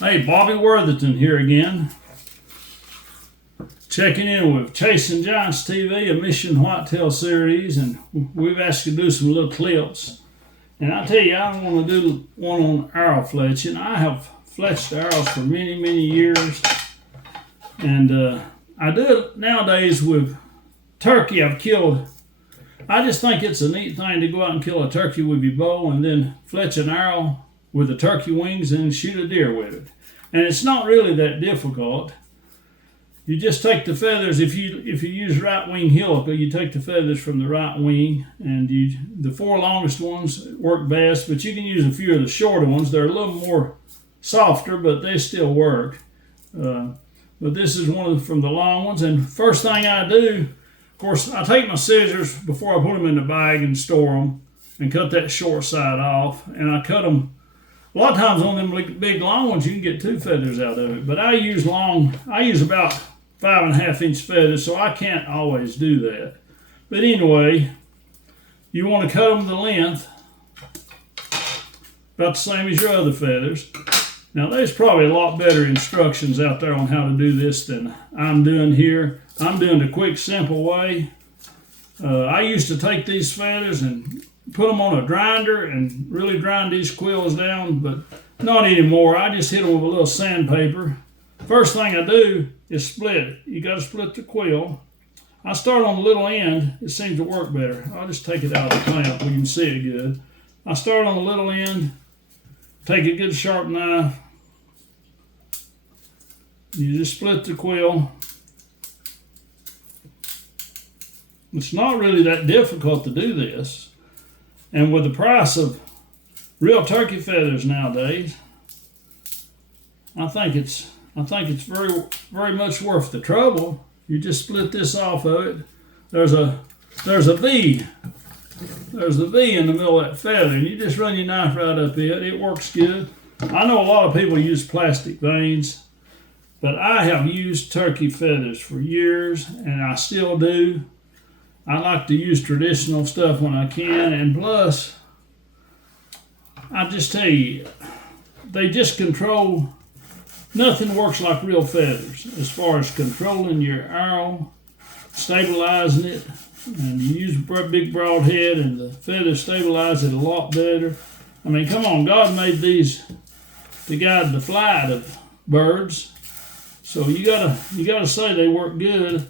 Hey, Bobby Worthington here again. Checking in with Chasing Giants TV, a Mission Whitetail series, and we've asked you to do some little clips. And I tell you, I want to do one on arrow fletching. I have fletched arrows for many, many years. And I do it nowadays with turkey. I just think it's a neat thing to go out and kill a turkey with your bow and then fletch an arrow with the turkey wings and shoot a deer with it. And it's not really that difficult. You just take the feathers. If you use right wing helical, you take the feathers from the right wing, and the four longest ones work best, but you can use a few of the shorter ones. They're a little more softer, but they still work. But this is one from the long ones. And first thing I do, of course, I take my scissors before I put them in the bag and store them, and cut that short side off. And I cut them. A lot of times on them big long ones, you can get two feathers out of it. But I use about 5.5 inch feathers, so I can't always do that. But anyway, you want to cut them the length, about the same as your other feathers. Now, there's probably a lot better instructions out there on how to do this than I'm doing here. I'm doing the quick, simple way. I used to take these feathers and put them on a grinder and really grind these quills down, but not anymore. I just hit them with a little sandpaper. First thing I do is split it. You got to split the quill. I start on the little end. It seems to work better. I'll just take it out of the clamp where you can see it good. I start on the little end. Take a good sharp knife. You just split the quill. It's not really that difficult to do this. And with the price of real turkey feathers nowadays, I think it's very, very much worth the trouble. You just split this off of it. There's a V. There's the V in the middle of that feather, and you just run your knife right up it. It works good. I know a lot of people use plastic veins, but I have used turkey feathers for years, and I still do. I like to use traditional stuff when I can, and plus, I just tell you, they just control. Nothing works like real feathers as far as controlling your arrow, stabilizing it, and you use a big broad head, and the feathers stabilize it a lot better. I mean, come on, God made these to guide the flight of birds, so you gotta say they work good.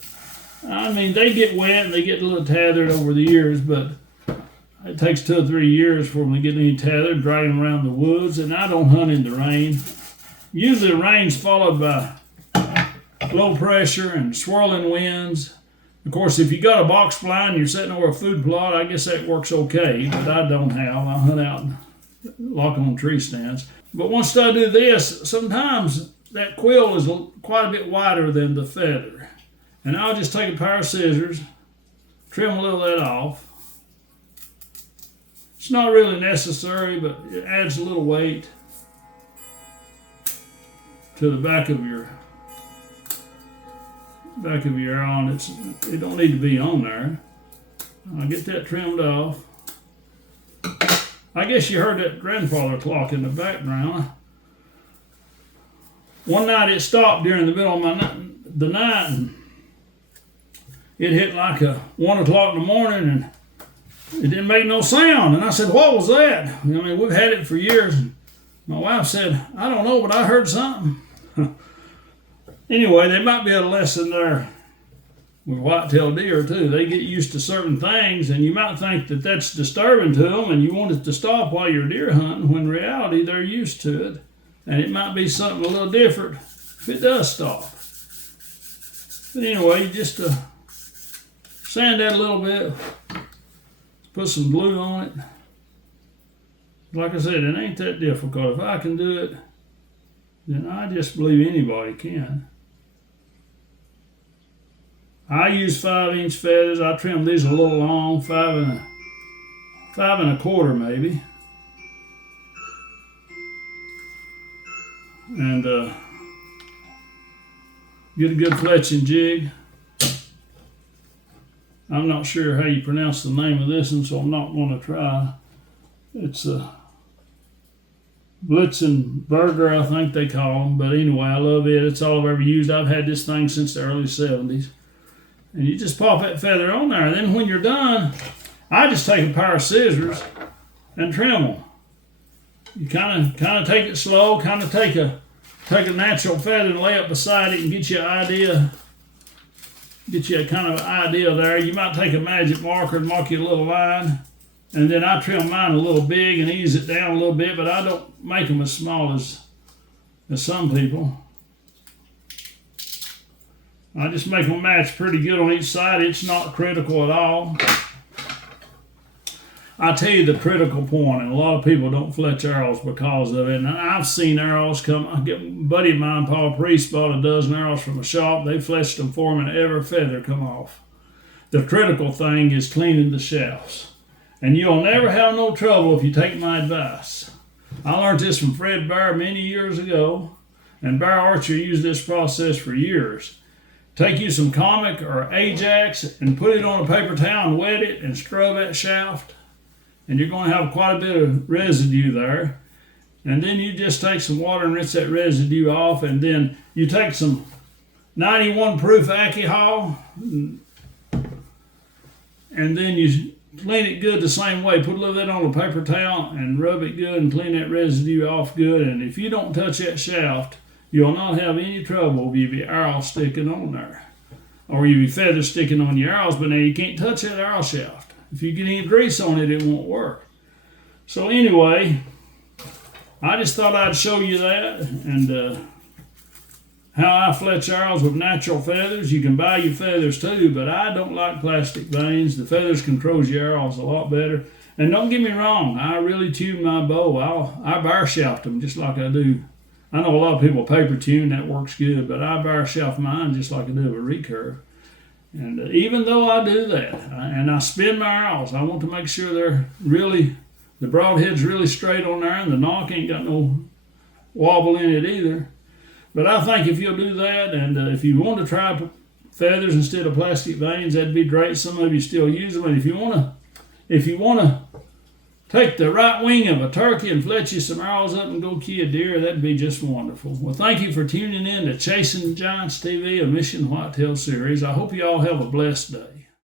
I mean, they get wet and they get a little tattered over the years, but it takes 2 or 3 years for them to get any tattered, drag them around the woods, and I don't hunt in the rain. Usually the rain's followed by low pressure and swirling winds. Of course, if you got a box blind and you're sitting over a food plot, I guess that works okay, but I don't have. I hunt out and lock on tree stands. But once I do this, sometimes that quill is quite a bit wider than the feather. And I'll just take a pair of scissors, trim a little of that off. It's not really necessary, but it adds a little weight to the back of your arrow, and it don't need to be on there. I'll get that trimmed off. I guess you heard that grandfather clock in the background. One night it stopped during the middle of the night, and it hit like 1 o'clock in the morning, and it didn't make no sound. And I said, "What was that?" I mean, we've had it for years. My wife said, "I don't know, but I heard something." Anyway, there might be a lesson there with whitetail deer too. They get used to certain things, and you might think that that's disturbing to them, and you want it to stop while you're deer hunting, when in reality they're used to it. And it might be something a little different if it does stop. But anyway, you just sand that a little bit, put some glue on it. Like I said, it ain't that difficult. If I can do it, then I just believe anybody can. I use 5-inch feathers. I trim these a little long, 5 1/4 maybe. And get a good fletching jig. I'm not sure how you pronounce the name of this one, so I'm not going to try. It's Blitzenberger, I think they call them. But anyway, I love it. It's all I've ever used. I've had this thing since the early 70s. And you just pop that feather on there. And then when you're done, I just take a pair of scissors and trim them. You kind of take it slow, kind of take a natural feather and lay it beside it and get you an idea. Get you a kind of idea there. You might take a magic marker and mark you a little line. And then I trim mine a little big and ease it down a little bit, but I don't make them as small as some people. I just make them match pretty good on each side. It's not critical at all. I tell you the critical point, and a lot of people don't fletch arrows because of it. And I've seen arrows come. A buddy of mine, Paul Priest, bought a dozen arrows from a shop. They fletched them for him, and every feather come off. The critical thing is cleaning the shafts. And you'll never have no trouble if you take my advice. I learned this from Fred Bear many years ago, and Bear Archery used this process for years. Take you some Comic or Ajax and put it on a paper towel and wet it and scrub that shaft. And you're going to have quite a bit of residue there. And then you just take some water and rinse that residue off. And then you take some 91 proof alcohol and then you clean it good the same way. Put a little bit on a paper towel and rub it good and clean that residue off good. And if you don't touch that shaft, you'll not have any trouble with your arrow sticking on there. Or your feather sticking on your arrows, but now you can't touch that arrow shaft. If you get any grease on it, it won't work. So anyway, I just thought I'd show you that and how I fletch arrows with natural feathers. You can buy your feathers too, but I don't like plastic vanes. The feathers controls your arrows a lot better. And don't get me wrong, I really tune my bow. I bar shaft them just like I do. I know a lot of people paper tune, that works good, but I bar shaft mine just like I do a recurve. And even though I do that, and I spin my arrows, I want to make sure they're really, the broadhead's really straight on there and the nock ain't got no wobble in it either. But I think if you'll do that, and if you want to try feathers instead of plastic vanes, that'd be great. Some of you still use them. And if you want to take the right wing of a turkey and fletch you some arrows up and go kill a deer, that'd be just wonderful. Well, thank you for tuning in to Chasing Giants TV, a Mission Whitetail series. I hope you all have a blessed day.